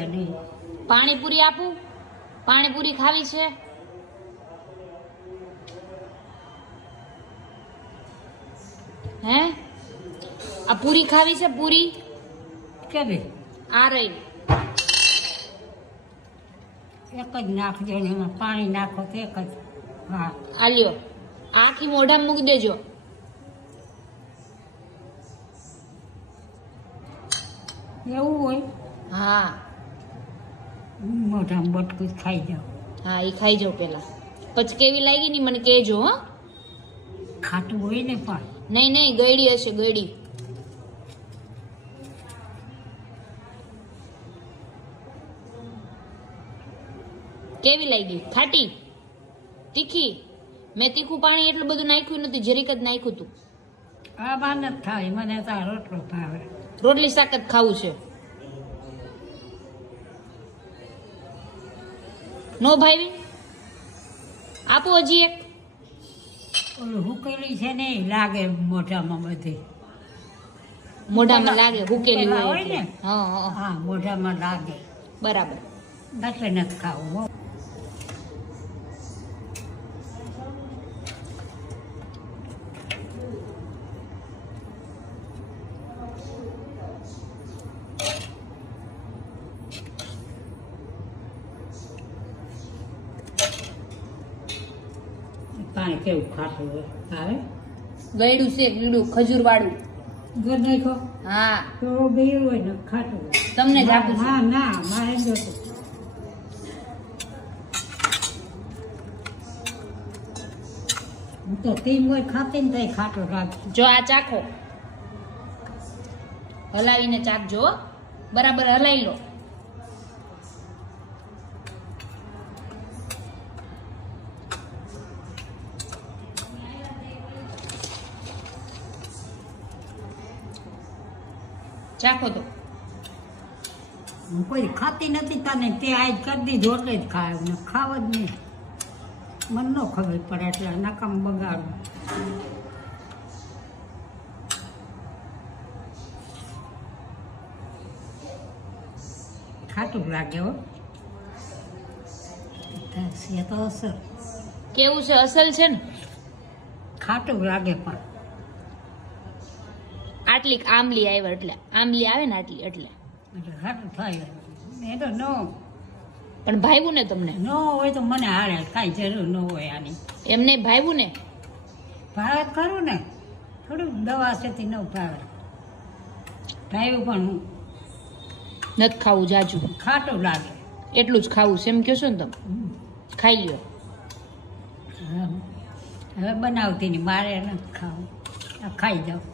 ખાઈએ નહીં. પાણીપુરી આપું? પાણીપુરી ખાવી છે? હે આ પૂરી ખાવી છે? પૂરી કેવી? આ રહી. એક જ નાખજો ને એમાં પાણી નાખો તો એક જ. હા આ લ્યો, આખી મોઢામાં મૂકી દેજો. એવું હોય? હા મોઢામાં બટકું જ ખાઈ જાઓ. હા એ ખાઈ જાઓ પેલા, પછી કેવી લાગી ની મને કહેજો. હો ખાટું હોય ને પણ. નહીં નહીં, ગળી હશે, ગળી. કેવી લાગી? ખાટી? તીખી? મેં તીખું પાણી એટલું બધું નાખ્યું નથી, જરીક જ નાખ્યું હતું. આ બાર નથી થાય, મને તો આ રોટલો ભાવે. રોટલી શાક જ ખાવું છે? નો ભાવી? આપો હજી એક. ઓલું હુકેલી છે ને એ લાગે મોઢામાં બધી. મોઢામાં લાગે હુકેલી પેલા હોય હોય ને? એટલે. હા હા હા મોઢામાં લાગે બરાબર. એટલે નથી ખાવું. હો. પાણી કેવું ખાટું હોય આવે. ગળ્યું છે, ગળ્યું ખજૂર વાળું. જો નાખો હા તો બેરું હોય ને ખાટું હોય. તમને જ આપું છું. હા ના મારે જોતું. હું તો તીન હોય ખાતી ને તઈ ખાટું રાખું. જો આ ચાખો, હલાવીને ચાખજો હો. બરાબર હલાવી લો. ચાખો તો. હું કોઈ ખાતી નથી તને તે આજ કરી દીધું એટલે જ ખાય ને ખાવ જ નહીં. મને ન ખબર પડે એટલે નકામ બગાડું. ખાટું લાગે હો. થશે તો અસર. કેવું છે? અસલ છે ને? ખાટું લાગે પણ આટલી આંબલી આવે એટલે, આંબલી આવે ને આટલી એટલે. એટલે ખાટું થાય. એ તો ન પણ ભાવ્યું ને તમને? ન હોય તો મને હારે કાંઈ જરૂર ન હોય આની. એમને ભાવ્યું ને? ભાવે ખરું ને, થોડુંક દવા છે તે ન ભાવે. ભાવ્યું પણ નથી ખાવું જાજુ, ખાટું લાગે. એટલું જ ખાવું છે એમ કહો છો ને તમે? ખાઈ લ્યો. હવે બનાવતી નહીં, મારે નથી ખાવું. આ ખાઈ જાઉં.